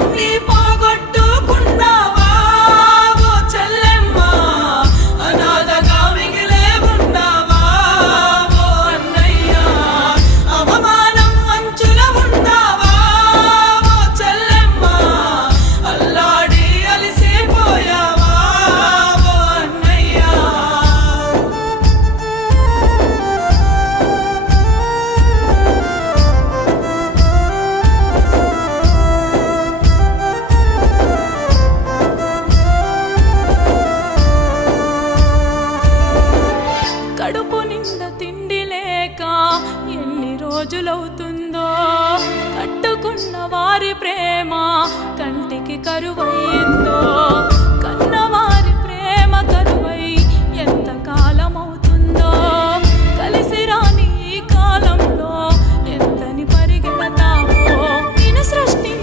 అన్నీ పోగొట్టుకున్నావా ఓ చెల్లెమ్మ, అనాథగా మిగిలే ఉన్నావా ఓ అన్నయ్య, అవమానం అంచుల ఉన్నావా ఓ చెల్లెమ్మ, అల్లాడి అలిసిపోయావా ఓ అన్నయ్య. కడుపు నిండా తిండి లేక ఎన్ని రోజులవుతుందో, కట్టుకున్న వారి ప్రేమ కంటికి కరువయ్యిందో.